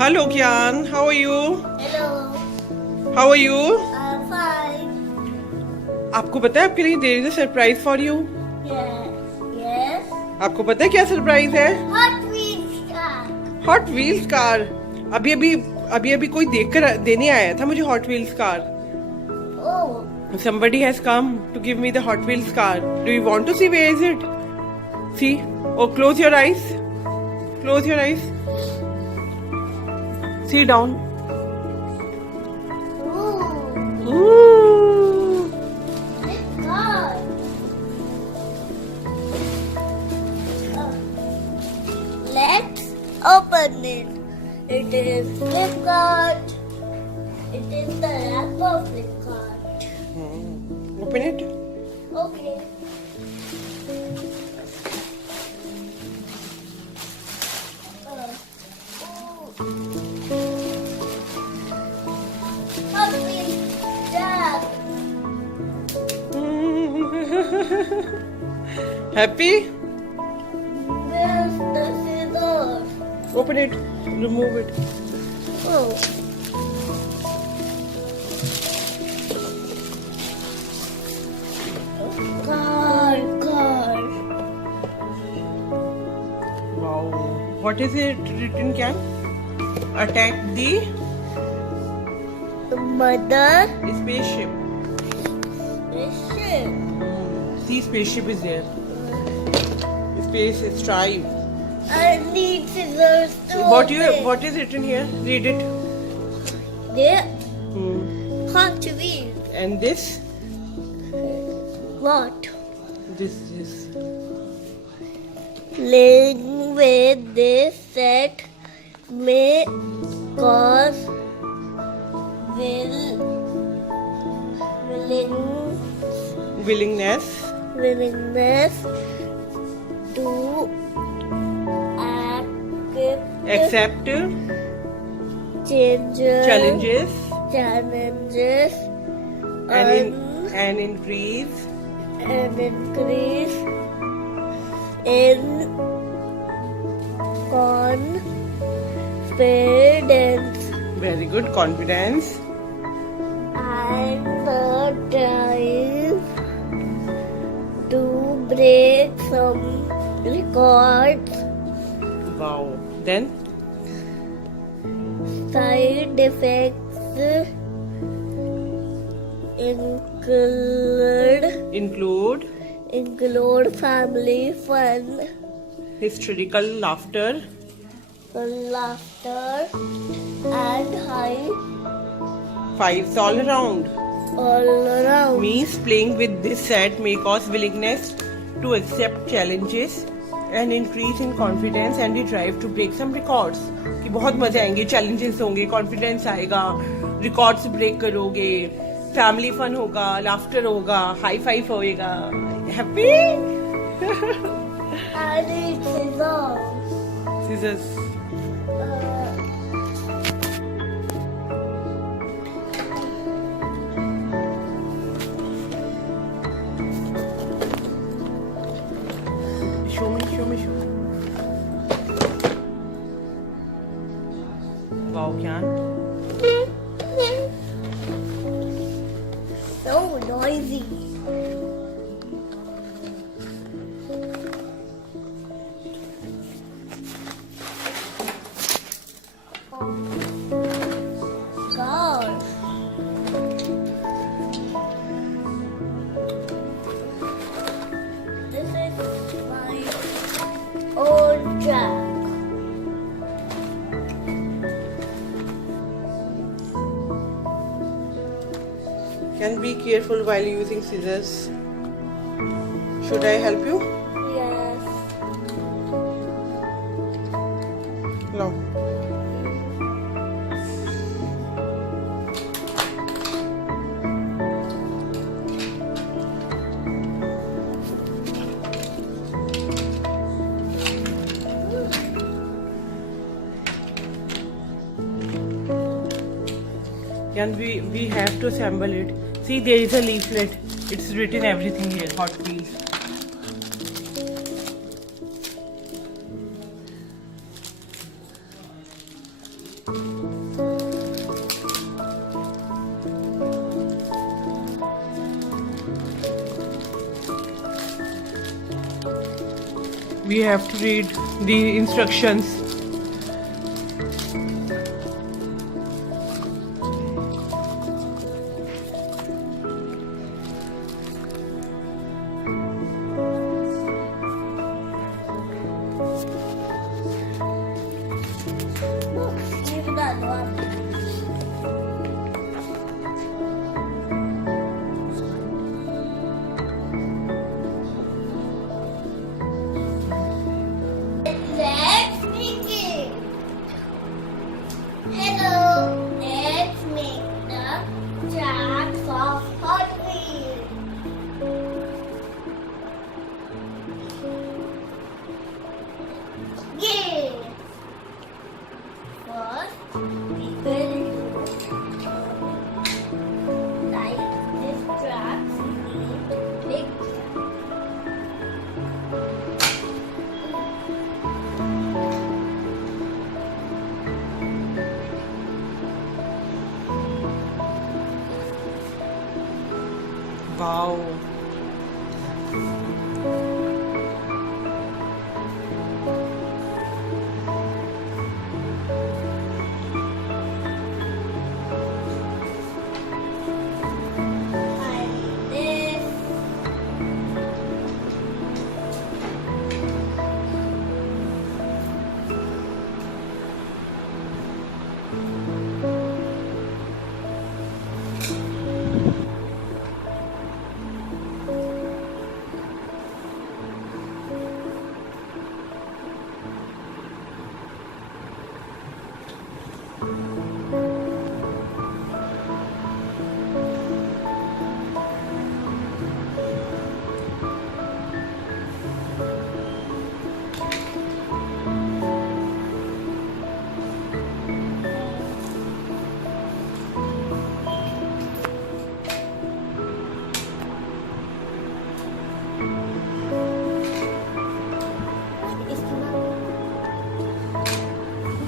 Hello, Keian. How are you? Hello. How are you? I'm fine. आपको पता है आपके लिए there is a surprise for you. Yes. आपको पता है क्या सरप्राइज है? Hot Wheels car. Hot wheels car. अभी कोई देकर देने आया था मुझे hot wheels car. Oh. Somebody has come to give me the Hot Wheels car. Do you want to see where is it? See? Oh, close your eyes. Close your eyes. See down. Ooh. Ooh. This car. Let's open it. It is Flipkart. It is the wrap of Flipkart. Open it. Okay. Hot Wheels Jack. Happy? Where's the scissors? Open it. Remove it. Oh. Car. Wow. What is it written, Keian? Attack the Mother. spaceship. Spaceship. See, spaceship is there. Space is strive. I need scissors to What open. is written here? Read it. There. Hmm. Hot Wheels. And this. What? This. Playing with this set may cause Willingness. to Accept challenges and increase and increase in confidence very good confidence and the drive to break some records. wow then Side effects include family fun, hysterical laughter and high fives all around means playing with this set may cause willingness to accept challenges and increase in confidence and the drive to break some records कि बहुत मजे आएंगे challenges होंगे confidence आएगा records break करोगे family fun होगा laughter होगा high five होएगा happy I need scissors. scissors show me wow Keian So noisy. Gosh. This is my old jack. Can be careful while using scissors. Should I help you? Yes. No. And we have to assemble it. See, there is a leaflet. It's written everything here. Hot Wheels. We have to read the instructions. Give that one. Let's begin. Hello, let's make the tracks of Hot Wheels. Yeah. First, we will like this tracks in big Wow. and this.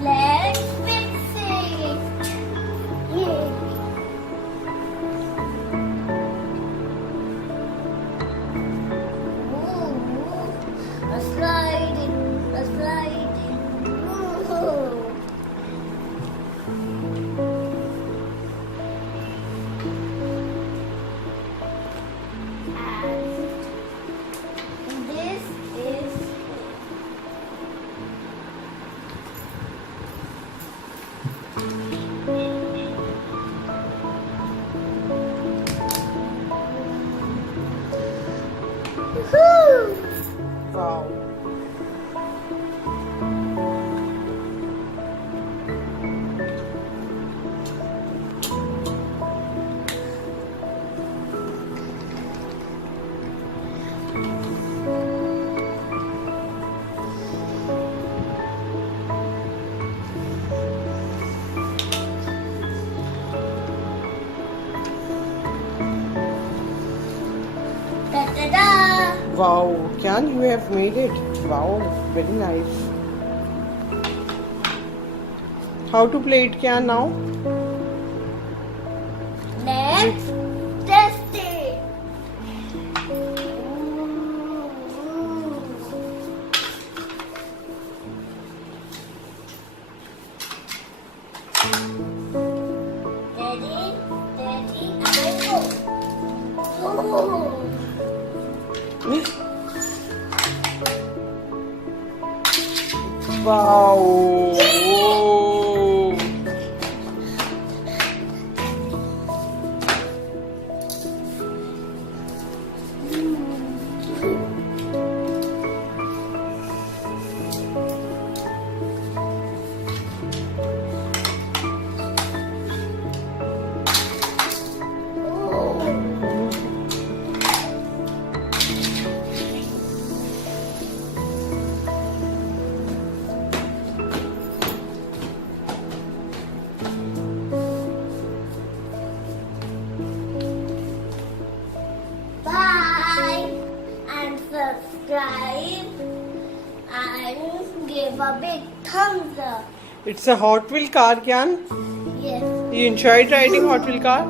Let's fix it. Yeah. Ooh, a sliding, a sliding. Ooh. And this is. Woohoo! Wow. Da da da! Wow. Keian, you have made it. Wow. Very nice. How to play it, Keian, now? Let's test it. Ready, steady, and go. Oh. Wow. Bye and subscribe and give a big thumbs up. It's a Hot Wheel car, Keian. Yes. You enjoyed riding Hot Wheel car?